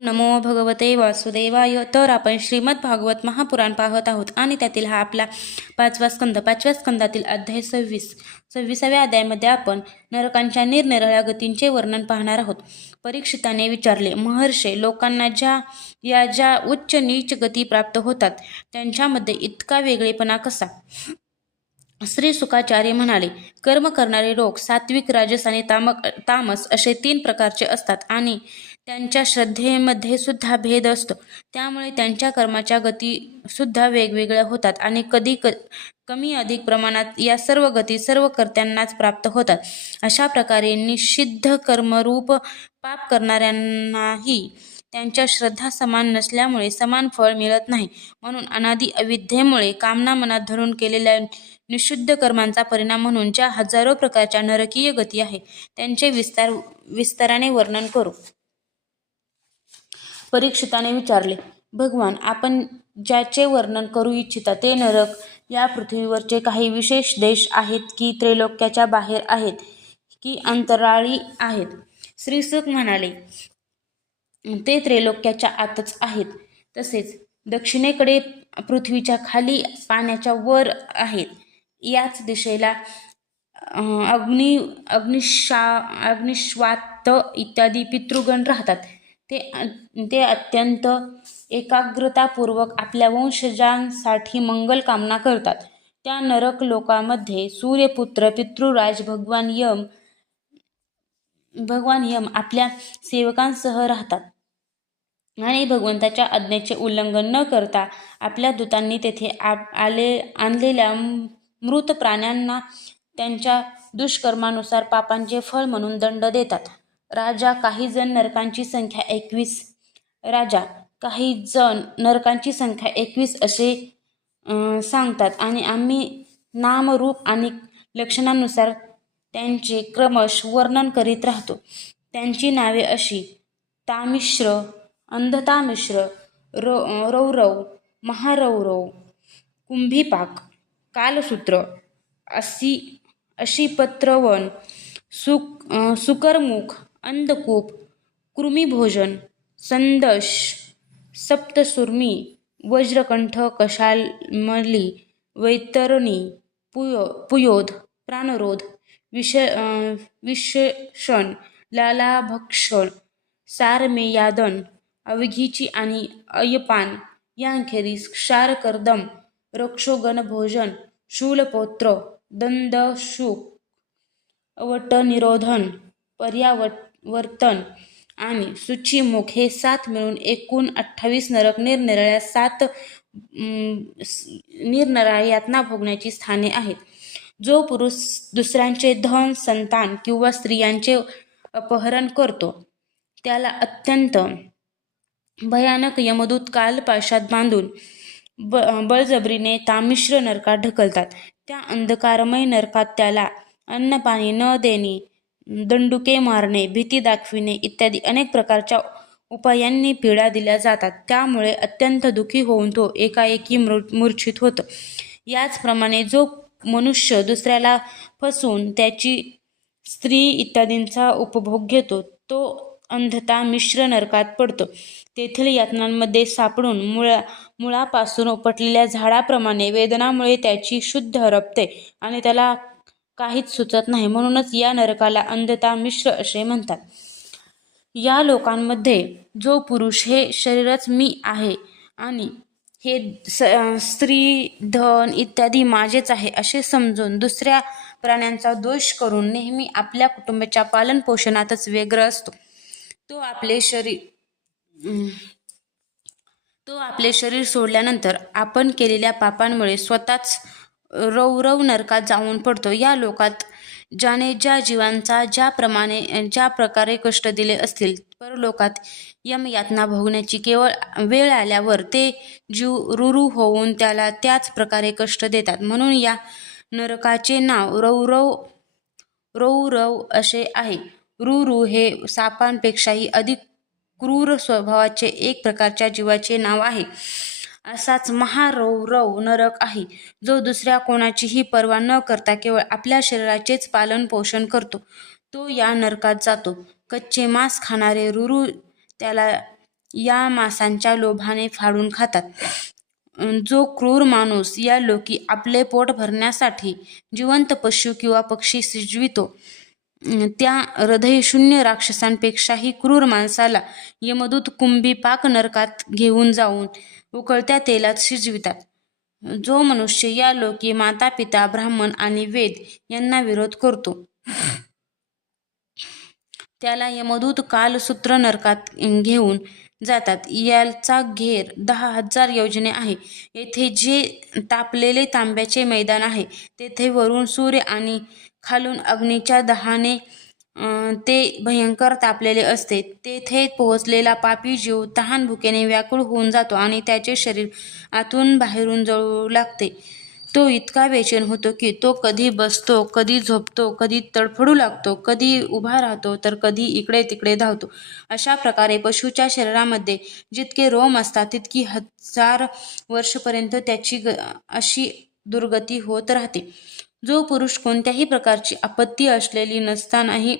नमो भगवते वासुदेवाय. तर आपण श्रीमद भागवत महापुराण पाहत आहोत आणि त्यातील हा आपला पाचवा स्कंद पाचव्या स्कंदातील अध्याय सव्वीस. सव्वीसाव्या अध्यायामध्ये आपण नरकांच्या निरनिराळ्या गतींचे वर्णन पाहणार आहोत. परीक्षिताने विचारले महर्षे लोकांना ज्या या ज्या उच्च नीच गती प्राप्त होतात त्यांच्यामध्ये इतका वेगळेपणा कसा? श्री सुखाचार्य म्हणाले कर्म करणारे लोक सात्विक राजस आणि तामक तामस असे तीन प्रकारचे असतात आणि त्यांच्या श्रद्धेमध्ये सुद्धा भेद असतो. त्यामुळे त्यांच्या कर्माच्या गती सुद्धा वेगवेगळ्या होतात आणि कधी क कमी अधिक प्रमाणात या सर्व गती सर्व कर्त्यांनाच प्राप्त होतात. अशा प्रकारे निषिद्ध कर्मरूप पाप करणाऱ्यांनाही त्यांच्या श्रद्धा समान नसल्यामुळे समान फळ मिळत नाही. म्हणून अनादी अविद्येमुळे कामना मनात धरून केलेल्या निशुद्ध कर्मांचा परिणाम म्हणून ज्या हजारो प्रकारच्या नरकीय गती आहे त्यांचे विस्तार विस्ताराने वर्णन करू. परीक्षिताने विचारले भगवान आपण ज्याचे वर्णन करू इच्छिता ते नरक या पृथ्वीवरचे काही विशेष देश आहेत की त्रैलोक्याच्या बाहेर आहेत की अंतराळी आहेत? श्रीसुख म्हणाले ते त्रैलोक्याच्या आतच आहेत. तसेच दक्षिणेकडे पृथ्वीच्या खाली पाण्याच्या वर आहेत. याच दिशेला अग्नि अग्निशा अग्निश्वात इत्यादी पितृगण राहतात. ते ते अत्यंत एकाग्रतापूर्वक आपल्या वंशजांसाठी मंगल कामना करतात. त्या नरक लोकामध्ये सूर्यपुत्र पितृराज भगवान यम भगवान यम आपल्या सेवकांसह राहतात. आणि भगवंताच्या आज्ञेचे उल्लंघन न करता आपल्या दूतांनी तेथे आले आणलेल्या मृत प्राण्यांना त्यांच्या दुष्कर्मानुसार पापांचे फळ म्हणून दंड देतात. राजा काही जण नरकांची संख्या एकवीस. राजा काही जण नरकांची संख्या एकवीस असे सांगतात. आणि आम्ही नामरूप आणि लक्षणानुसार त्यांचे क्रमश वर्णन करीत राहतो. त्यांची नावे अशी तामिश्र अंधतामिश्र रौ रौरव महारौरव कुंभीपाक कालसूत्र अशी पत्रवन सुक सुकरमुख अंधकूप कृमिभोजन संदश सप्तसुर्मी वज्रकंठ कशालमली वैतरणी पुयो पुयोध प्राणरोध विष विशेषण लालाभक्षण सारमेयादन अवघीची आणि अयपान यांखेरीस क्षारकर्दम रक्षोगणभोजन शूलपोत्र दंदशुक अवटनिरोधन वर्तन आणि सुचिमुख हे सात मिळून एकूण अठ्ठावीस नरक निरनिराळ्या सात निरनिराळ्या यातना भोगण्याची स्थाने आहेत. जो पुरुष दुसऱ्यांचे धन संतान किंवा स्त्रियांचे अपहरण करतो त्याला अत्यंत भयानक यमदूत कालपाशात बांधून ब बळजबरीने तामिश्र नरकात ढकलतात. त्या अंधकारमय नरकात त्याला अन्नपाणी न देणे दंडुके मारणे भीती दाखविणे इत्यादी अनेक प्रकारच्या उपायांनी पीडा दिल्या जातात. त्यामुळे अत्यंत दुखी होऊन तो एकाएकी मृ मूर्छित होतो. याचप्रमाणे जो मनुष्य दुसऱ्याला फसवून त्याची स्त्री इत्यादींचा उपभोग घेतो तो अंधता मिश्र नरकात पडतो. तेथील यातनांमध्ये सापडून मुळा मुळापासून उपटलेल्या झाडाप्रमाणे वेदनामुळे त्याची शुद्ध हरपते आणि त्याला काहीच सुचत नाही. म्हणूनच या नरकाला अंधता मिश्र असे म्हणतात. या लोकांमध्ये जो पुरुष हे शरीरच मी आहे आणि हे स स्त्री धन इत्यादी माझेच आहे असे समजून दुसऱ्या प्राण्यांचा दोष करून नेहमी आपल्या कुटुंबाच्या पालनपोषणातच व्यग्र असतो. तो आपले शरीर तो आपले शरीर सोडल्यानंतर आपण केलेल्या पापांमुळे स्वतःच रौरव नरकात जाऊन पडतो. या लोकात ज्याने ज्या जीवांचा ज्याप्रमाणे ज्या प्रकारे कष्ट दिले असतील परलोकात यमयातना भोगण्याची केवळ वेळ आल्यावर ते जीव रुरू होऊन त्याला त्याच प्रकारे कष्ट देतात. म्हणून या नरकाचे नाव रौरव रौरव असे आहे. रुरू हे सापांपेक्षाही अधिक क्रूर स्वभावाचे एक प्रकारच्या जीवाचे नाव आहे. असाच महारौरव नरक आहे जो दुसऱ्या कोणाचीही पर्वा न करता केवळ आपल्या शरीराचेच पालन पोषण करतो. तो या नरकात जातो. कच्चे मांस खाणारे रुरू त्याला या मांसांच्या लोभाने फाडून खातात. जो क्रूर माणूस या लोकी आपले पोट भरण्यासाठी जिवंत पशु किंवा पक्षी शिजवितो त्या हृदयशून्य राक्षसांपेक्षाही क्रूर माणसाला यमदूत कुंभी पाक नरकात घेऊन जाऊन उकळत्या तेलात शिजवितात. जो मनुष्य या लोकी माता पिता ब्राह्मण आणि वेद यांना विरोध करतो त्याला यमदूत कालसूत्र नरकात घेऊन जातात. याचा घेर दहा हजार योजने आहे. येथे जे तापलेले तांब्याचे मैदान आहे तेथे वरून सूर्य आणि खालून अग्नीच्या दहाने ते भयंकर तापलेले असते. तेथे पोहोचलेला पापी जीव तहान भुकेने व्याकुळ होऊन जातो आणि त्याचे शरीर आतून बाहेरून जळू लागते. तो इतका बेचैन होतो की तो कधी बसतो कधी झोपतो कधी तडफडू लागतो कधी उभा राहतो तर कधी इकडे तिकडे धावतो. अशा प्रकारे पशुच्या शरीरामध्ये जितके रोम असतात तितकी हजार वर्षपर्यंत त्याची ग अशी दुर्गती होत राहते. जो पुरुष कोणत्याही प्रकारची आपत्ती असलेली नसतानाही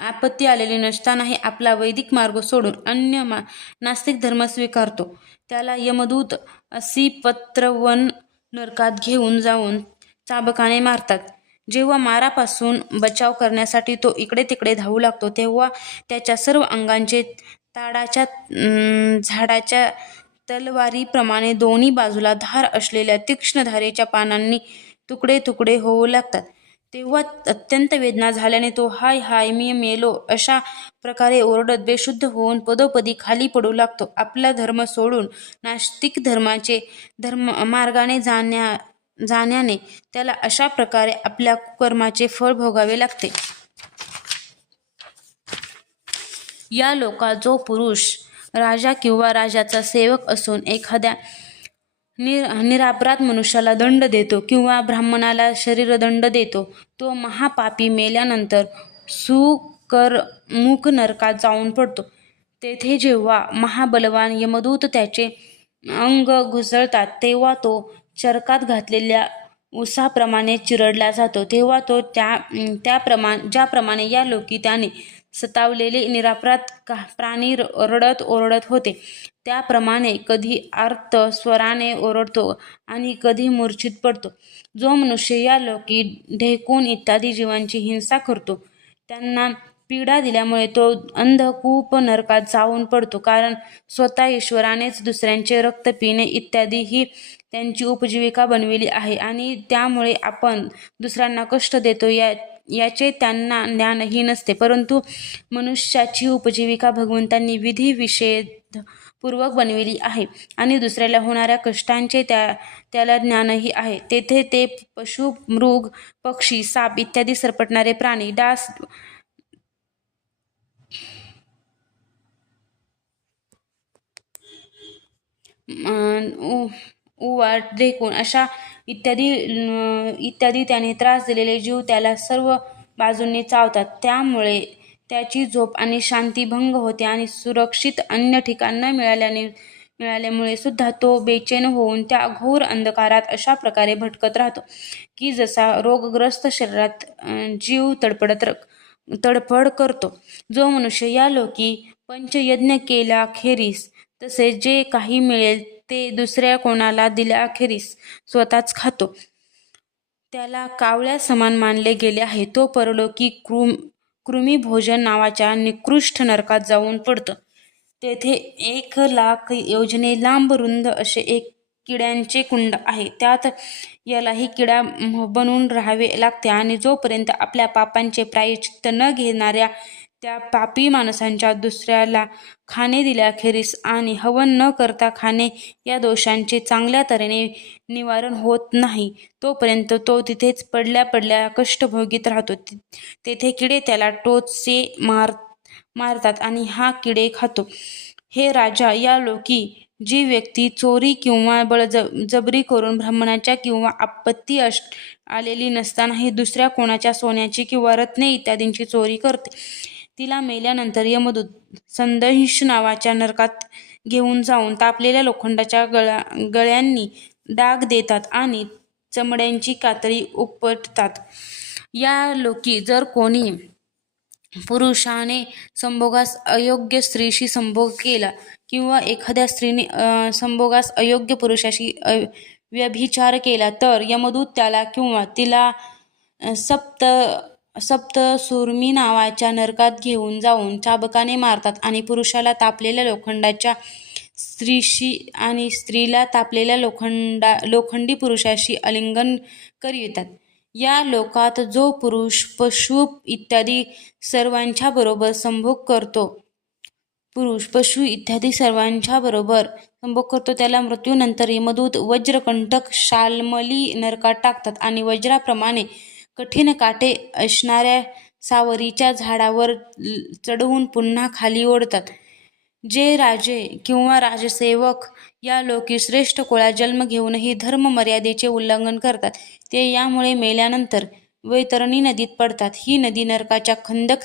आपत्ती आलेली नसतानाही आपला वैदिक मार्ग सोडून अन्य मा नास्तिक धर्म स्वीकारतो. त्याला यमदूत असी पत्रवन नरकात घेऊन जाऊन चाबकाने मारतात. जेव्हा मारापासून बचाव करण्यासाठी तो इकडे तिकडे धावू लागतो तेव्हा त्याच्या सर्व अंगांचे ताडाच्या झाडाच्या तलवारीप्रमाणे दोन्ही बाजूला धार असलेल्या तीक्ष्ण धारेच्या पानांनी तुकडे तुकडे होऊ लागतात. तेव्हा अत्यंत वेदना झाल्याने तो हाय हाय मी मेलो. अशा प्रकारे ओरडत बेशुद्ध होऊन पदोपदी खाली पडू लागतो. आपला धर्म सोडून नास्तिक धर्माचे धर्म मार्गाने जाण्या जाण्याने त्याला अशा प्रकारे आपल्या कर्माचे फळ भोगावे लागते. या लोकात जो पुरुष राजा किंवा राजाचा सेवक असून एखाद्या निर निरापराध मनुष्याला दंड देतो किंवा ब्राह्मणाला शरीरदंड देतो. तो महापापी मेल्यानंतर सुकर मुख नरकात जाऊन पडतो. तेथे जेव्हा महाबलवान यमदूत त्याचे अंग घुसळतात तेव्हा तो चरकात घातलेल्या उसाप्रमाणे चिरडला जातो. तेव्हा तो त्या त्याप्रमाणे ज्याप्रमाणे या लोकी त्याने सतावलेले निरापराध का प्राणी र- रडत ओरडत होते. त्याप्रमाणे कधी आर्त स्वराने ओरडतो आणि कधी मूर्छित पडतो. जो मनुष्य या लोकी ढेकून इत्यादी जीवांची हिंसा करतो त्यांना पीडा दिल्यामुळे तो अंधकूप नरकात जाऊन पडतो. कारण स्वतः ईश्वरानेच दुसऱ्यांचे रक्त पिणे इत्यादी ही त्यांची उपजीविका बनविली आहे आणि त्यामुळे आपण दुसऱ्यांना कष्ट देतो या याचे त्यांना ज्ञानही नसते. परंतु मनुष्याची उपजीविका भगवंतांनी विधी विषेध पूर्वक बनविली आहे आणि दुसऱ्याला होणाऱ्या कष्टांचे त्या त्याला ज्ञानही आहे. तेथे ते पशु मृग पक्षी साप इत्यादी सरपटणारे प्राणी डास उ- उवा ढेकूण अशा इत्यादी इत्यादी त्याने त्रास दिलेले जीव त्याला सर्व बाजूंनी चावतात. त्यामुळे त्याची झोप आणि शांती भंग होते आणि सुरक्षित अन्य ठिकाण न मिळाल्याने मिळाल्यामुळे सुद्धा तो बेचैन होऊन त्या घोर अंधकारात अशा प्रकारे भटकत राहतो की जसा रोगग्रस्त शरीरात जीव तडपडत तडफड करतो. जो मनुष्य या लोकी पंचयज्ञ केल्याखेरीस तसे जे काही मिळेल ते दुसऱ्या कोणाला दिल्याखेरीस स्वतःच खातो. त्याला कावळ्या समान मानले गेले आहे. तो परलोकी कृम भोजन नावाच्या निकृष्ट नरकात जाऊन पडतं. तेथे एक लाख योजने लांब रुंद असे एक किड्यांचे कुंड आहे. त्यात यालाही किडा बनून राहावे लागते आणि जोपर्यंत आपल्या पापांचे प्रायश्चित्त न घेणाऱ्या त्या पापी माणसांच्या दुसऱ्याला खाणे दिल्याखेरीस आणि हवन न करता खाणे या दोषांचे चांगल्या तऱ्हेने निवारण होत नाही. तोपर्यंत तो तिथेच पडल्या पडल्या कष्ट भोगीत राहतो. तेथे किडे त्याला टोचसे मार मारतात आणि हा किडे खातो. हे राजा या लोकी जी व्यक्ती चोरी किंवा बळज जबरी करून ब्राह्मणाच्या किंवा आपत्ती अश आलेली नसतानाही दुसऱ्या कोणाच्या सोन्याची किंवा रत्ने इत्यादींची चोरी करते. तिला मेल्यानंतर यमदूत संदंश नावाच्या नरकात घेऊन जाऊन तापलेल्या लोखंडाच्या गळ्या गळ्यांनी डाग देतात आणि चमड्यांची कातळी उपटतात. या लोकी जर कोणी पुरुषाने संभोगास अयोग्य स्त्रीशी संभोग केला किंवा एखाद्या स्त्रीने संभोगास अयोग्य पुरुषाशी व्यभिचार केला तर यमदूत त्याला किंवा तिला सप्त सप्तसुर्मी नावाच्या नरकात घेऊन जाऊन चाबकाने मारतात आणि पुरुषाला तापलेल्या लोखंडाच्या स्त्रीशी आणि स्त्रीला तापलेल्या लोखंडा लोखंडी पुरुषाशी अलिंगन करीतात. या लोकात जो पुरुष पशु इत्यादी सर्वांच्या बरोबर संभोग करतो पुरुष पशु इत्यादी सर्वांच्या बरोबर संभोग करतो त्याला मृत्यूनंतर यमदूत वज्रकंटक शालमली नरकात टाकतात आणि वज्राप्रमाणे कठीण काटे असणाऱ्या सावरीच्या झाडावर ल- चढवून पुन्हा खाली ओढतात. जे राजे किंवा राजसेवक या लोकी श्रेष्ठ कुळा जन्म घेऊनही धर्म मर्यादेचे उल्लंघन करतात ते यामुळे मेल्यानंतर वैतरणी नदीत पडतात. ही नदी नरकाच्या खंदक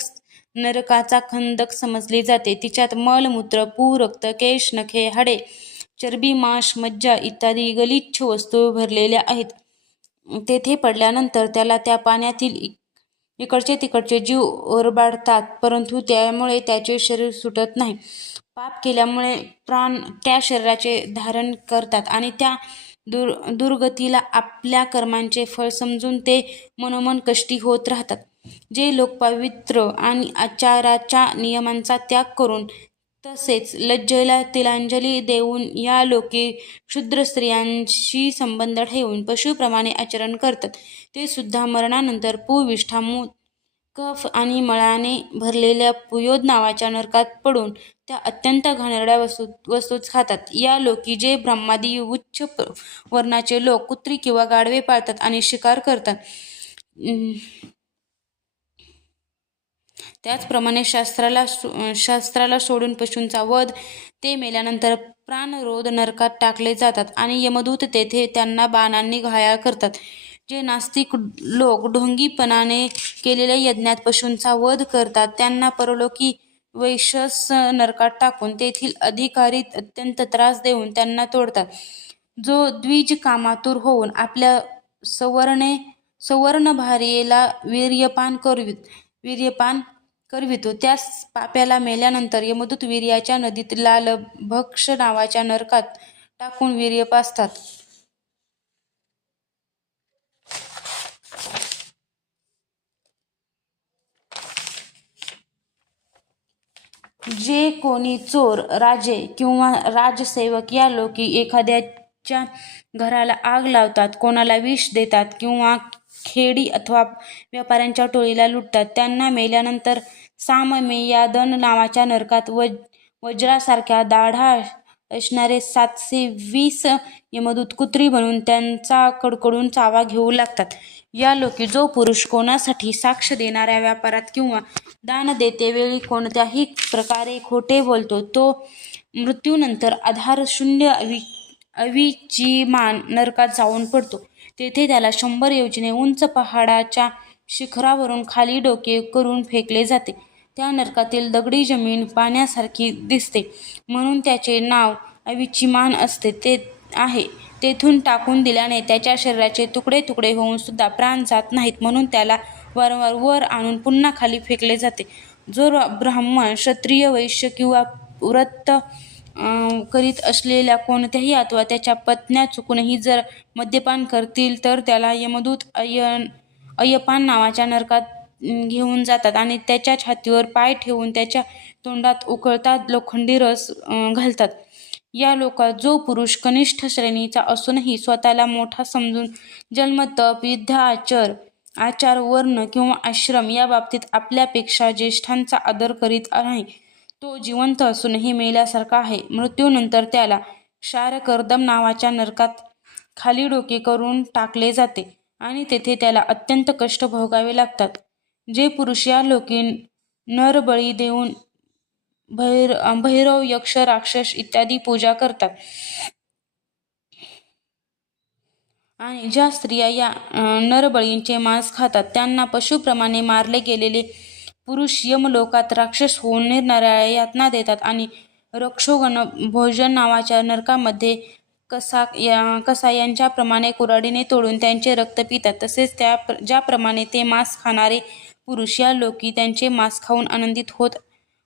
नरकाचा खंदक समजली जाते. तिच्यात मलमूत्र पू रक्त केश नखे हाडे चरबी मांस मज्जा इत्यादी गलिच्छ वस्तू भरलेल्या आहेत. तेथे पडल्यानंतर त्याला त्या पाण्यातील इकडचे तिकडचे जीव ओरबाडतात परंतु त्यामुळे त्याचे शरीर सुटत नाही. पाप केल्यामुळे प्राण त्या शरीराचे धारण करतात आणि त्या दुर् दुर्गतीला आपल्या कर्मांचे फळ समजून ते मनोमन कष्टी होत राहतात. जे लोक पवित्र आणि आचाराच्या नियमांचा त्याग करून तसेच लज्जेला तिलांजली देऊन या लोके क्षुद्र स्त्रियांशी संबंध ठेवून पशुप्रमाणे आचरण करतात. ते सुद्धा मरणानंतर पुविष्ठा मू कफ आणि मळाने भरलेल्या पुयोद नावाच्या नरकात पडून त्या अत्यंत घाणेरड्या वस्तू वस्तूच खातात. या लोकी जे ब्रह्मादी उच्च वर्णाचे लोक कुत्री किंवा गाढवे पाळतात आणि शिकार करतात. त्याचप्रमाणे शास्त्राला शास्त्राला सोडून पशूंचा वध ते मेल्यानंतर प्राणरोध नरकात टाकले जातात आणि यमदूत तेथे त्यांना बाणांनी घायाळ करतात. जे नास्तिक लोक ढोंगीपणाने केलेल्या यज्ञात पशूंचा वध करतात त्यांना परलोकी वैशस नरकात टाकून तेथील अधिकारी अत्यंत त्रास देऊन त्यांना तोडतात. जो द्विज कामातूर होऊन आपल्या सवर्णे सवर्ण भार्येला वीर्यपान करू वीर्यपान करवितो त्यास पाप्याला मेल्यानंतर यमदूत वीर्याच्या नदीत लाल भक्ष नावाच्या नरकात टाकून वीर्य पाजतात जे कोणी चोर राजे किंवा राजसेवक या लोकी एखाद्याच्या घराला आग लावतात कोणाला विष देतात किंवा खेडी अथवा व्यापाऱ्यांच्या टोळीला लुटतात. त्यांना मेल्यानंतर साममे या दन नावाच्या नरकात वज वज्रासारख्या दाढा असणारे सातशे वीस यमदूत कुत्री बनून त्यांचा कडकडून चावा घेऊ लागतात. या लोकी जो पुरुष कोणासाठी साक्ष देणाऱ्या व्यापारात किंवा दान देतेवेळी कोणत्याही प्रकारे खोटे बोलतो तो मृत्यूनंतर आधार शून्य अवि अविचिमान नरकात जाऊन पडतो. तेथे त्याला शंभर योजने उंच पहाडाच्या शिखरावरून खाली डोके करून फेकले जाते. त्या नरकातील दगडी जमीन पाण्यासारखी दिसते. म्हणून त्याचे नाव अविचिमान असते. ते आहे. तेथून टाकून दिल्याने त्याच्या शरीराचे तुकडे तुकडे होऊन सुद्धा प्राण जात नाहीत. म्हणून त्याला वारंवार वर आणून पुन्हा खाली फेकले जाते. जो ब्राह्मण क्षत्रिय वैश्य किंवा व्रत करीत असलेल्या कोणत्याही अथवा त्याच्या पत्न्या चुकूनही जर मद्यपान करतील तर त्याला यमदूत अय अय्यपान नावाच्या नरकात घेऊन जातात आणि त्याच्या छातीवर पाय ठेवून त्याच्या तोंडात उकळतात लोखंडी रस घालतात. या लोकात जो पुरुष कनिष्ठ श्रेणीचा असूनही स्वतःला मोठा समजून जन्मतप तप आचर आचार वर्ण किंवा आश्रम या बाबतीत आपल्यापेक्षा ज्येष्ठांचा आदर करीत नाही तो जिवंत असूनही मेल्यासारखा आहे. मृत्यूनंतर त्याला क्षारकर्दम नावाच्या नरकात खाली डोके करून टाकले जाते आणि तेथे त्याला अत्यंत कष्ट भोगावे लागतात. जे पुरुष या लोकी नरबळी देऊन भैर भैरव यक्ष राक्षस इत्यादी पूजा करतात. आणि ज्या स्त्रिया या नरबळींचे मांस खातात त्यांना पशुप्रमाणे मारले गेलेले पुरुष यमलोकात राक्षस होऊन निरणाऱ्या यातना देतात आणि रक्षोगण भोजन नावाच्या नरकामध्ये कसा या कसायांच्याप्रमाणे कुराडीने तोडून त्यांचे रक्त पितात तसेच त्या ज्याप्रमाणे ते मांस खाणारे पुरुष या लोकी त्यांचे मांस खाऊन आनंदित होत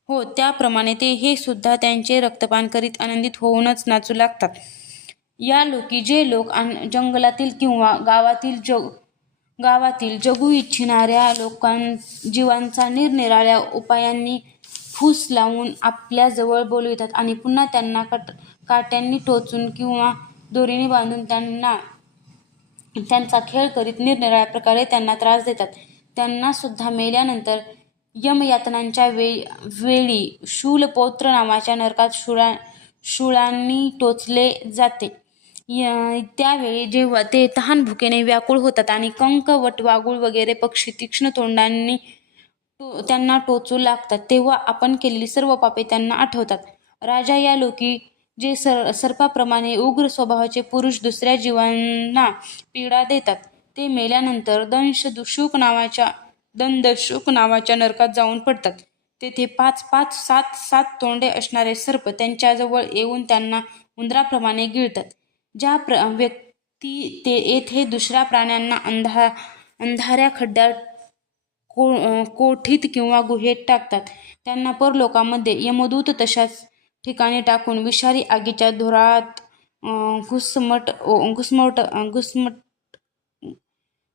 हो त्याप्रमाणे ते हे सुद्धा त्यांचे रक्तपान करीत आनंदित होऊनच नाचू लागतात. या लोकी जे लोक आन- जंगलातील किंवा गावातील जग गावातील जगू इच्छिणाऱ्या लोकां जीवांचा निरनिराळ्या उपायांनी फूस लावून आपल्याजवळ बोलवितात आणि पुन्हा त्यांना कट काट्यांनी टोचून किंवा दोरीने बांधून त्यांना त्यांचा खेळ करीत निरनिराळ्या प्रकारे त्यांना त्रास देतात. त्यांना सुद्धा मेल्यानंतर यमयातनांच्या वे वेळी शूलपौत्र नावाच्या नरकात शूळा शूळांनी टोचले जाते. या त्यावेळी जेव्हा ते तहान भुकेने व्याकुळ होतात आणि कंक वटवागुळ वगैरे पक्षी तीक्ष्ण तोंडांनी तो त्यांना टोचू लागतात तेव्हा आपण केलेली सर्व पापे त्यांना आठवतात. राजा या लोकी जे सर सर्पाप्रमाणे उग्र स्वभावाचे पुरुष दुसऱ्या जीवांना पीडा देतात ते मेल्यानंतर दंश शुक नावाच्या दंदशुक नावाच्या नरकात जाऊन पडतात. तेथे पाच पाच सात सात तोंडे असणारे सर्प त्यांच्याजवळ येऊन त्यांना उंदराप्रमाणे गिळतात. ज्या प्र व्यक्ती ते येथे दुसऱ्या प्राण्यांना अंधा अंधाऱ्या खड्ड्यात को कोठीत किंवा गुहेत टाकतात. त्यांना परलोकामध्ये यमदूत तशाच ठिकाणी टाकून विषारी आगीच्या धुरात घुसमट घुसमट घुसमट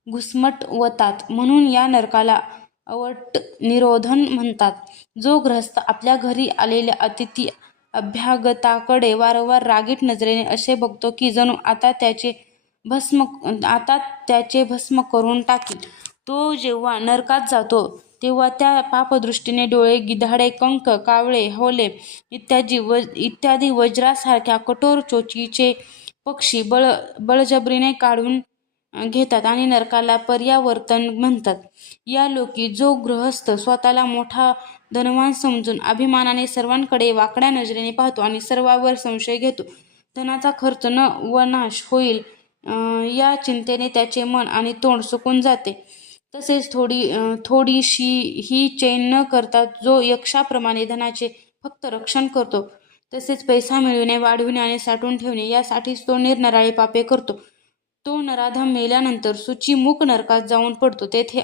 घुसमटवतात म्हणून या नरकाला अवट निरोधन म्हणतात. जो ग्रहस्थ आपल्या घरी आलेल्या अतिथी अभ्यागताकडे वारंवार रागीट नजरेने असे बघतो की जणू आता त्याचे भस्म आता त्याचे भस्म करून टाकील. तो जेव्हा नरकात जातो तेव्हा त्या पापदृष्टीने डोळे गिधाडे कंक कावळे होले इत्यादी व इत्यादी वज्रासारख्या कठोर चोचीचे पक्षी बळ बळजबरीने काढून घेतात आणि नरकाला पर्यावर्तन म्हणतात. या लोकी जो गृहस्थ स्वतःला मोठा धनवान समजून अभिमानाने सर्वांकडे वाकड्या नजरेने पाहतो आणि सर्वावर संशय घेतो. धनाचा खर्च न व नाश होईल या चिंतेने त्याचे मन आणि तोंड सुकून जाते. तसेच थोडी थोडीशी ही चैन न करता जो यक्षाप्रमाणे धनाचे फक्त रक्षण करतो तसेच पैसा मिळविणे वाढविणे आणि साठवून ठेवणे यासाठीच तो निरनिराळे पापे करतो. तो नराधम मेल्यानंतर सुचीमुख नरकात जाऊन पडतो. तेथे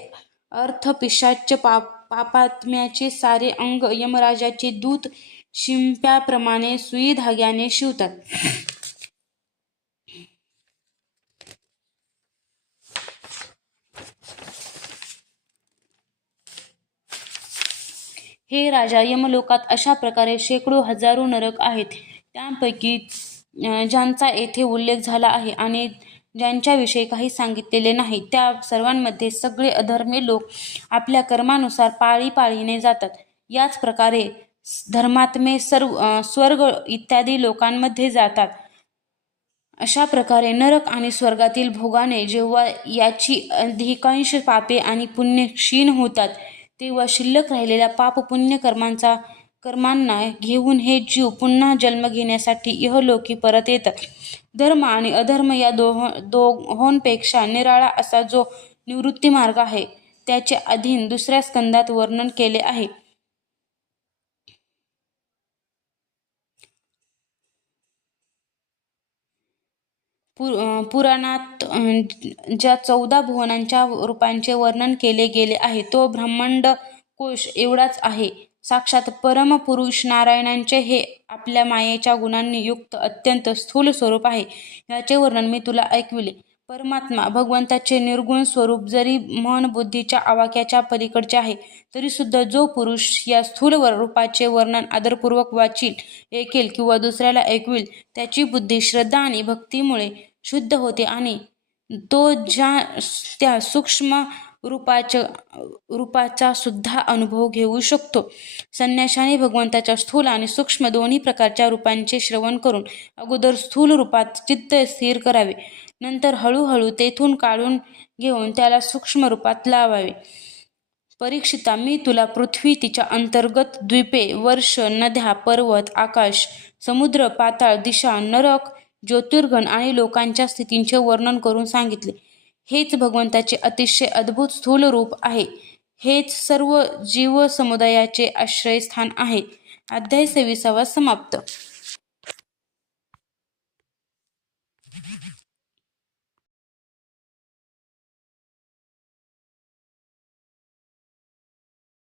अर्थपिशाच्य पाप पापात्म्याचे सारे अंग यमराजाचे दूत शिंप्याप्रमाणे सुई धाग्याने शिवतात. हे राजा यमलोकात अशा प्रकारे शेकडो हजारो नरक आहेत. त्यापैकी ज्यांचा येथे उल्लेख झाला आहे आणि ज्यांच्याविषयी काही सांगितलेले नाही त्या सर्वांमध्ये सगळे अधर्मी लोक आपल्या कर्मानुसार पाळीपाळीने जातात. याच प्रकारे धर्मात्मे सर्व स्वर्ग इत्यादी लोकांमध्ये जातात. अशा प्रकारे नरक आणि स्वर्गातील भोगाने जेव्हा याची अधिकांश पापे आणि पुण्य क्षीण होतात तेव्हा शिल्लक राहिलेल्या पाप पुण्य कर्मांचा कर्मांना घेऊन हे जीव पुन्हा जन्म घेण्यासाठी इहलोकी परत येतात. धर्म आणि अधर्म या दोह दोहोंपेक्षा निराळा असा जो निवृत्ती मार्ग आहे त्याचे अधीन दुसऱ्या स्कंदात वर्णन केले आहे. पु अं, पुराणात ज्या चौदा भुवनांच्या रूपांचे वर्णन केले गेले आहे तो ब्रह्मांड कोश एवढाच आहे. साक्षात परमपुरुष नारायणांचे हे आपल्या मायेच्या गुणांनी युक्त अत्यंत स्थूल स्वरूप आहे. याचे वर्णन मी तुला ऐकविले. परमात्मा भगवंताचे निर्गुण स्वरूप जरी मन बुद्धीच्या आवाक्याच्या पलीकडचे आहे तरी सुद्धा जो पुरुष या स्थूल रूपाचे वर्णन आदरपूर्वक वाचील ऐकेल किंवा दुसऱ्याला ऐकविल त्याची बुद्धी श्रद्धा आणि भक्तीमुळे शुद्ध होते आणि तो ज्या त्या सूक्ष्म रूपाच्या रूपाचा सुद्धा अनुभव घेऊ शकतो. संन्याशाने भगवंताच्या स्थूल आणि सूक्ष्म दोन्ही प्रकारच्या रूपांचे श्रवण करून अगोदर स्थूल रूपात चित्त स्थिर करावे. नंतर हळूहळू तेथून काढून घेऊन त्याला सूक्ष्म रूपात लावावे. परीक्षिता मी तुला पृथ्वी तिच्या अंतर्गत द्वीपे वर्ष नद्या पर्वत आकाश समुद्र पाताळ दिशा नरक ज्योतिर्गण आणि लोकांच्या स्थितींचे वर्णन करून सांगितले. हेच भगवंताचे अतिशय अद्भुत स्थूल रूप आहे. हेच सर्व जीव समुदायाचे आश्रयस्थान आहे. अध्याय सव्वीसावा समाप्त.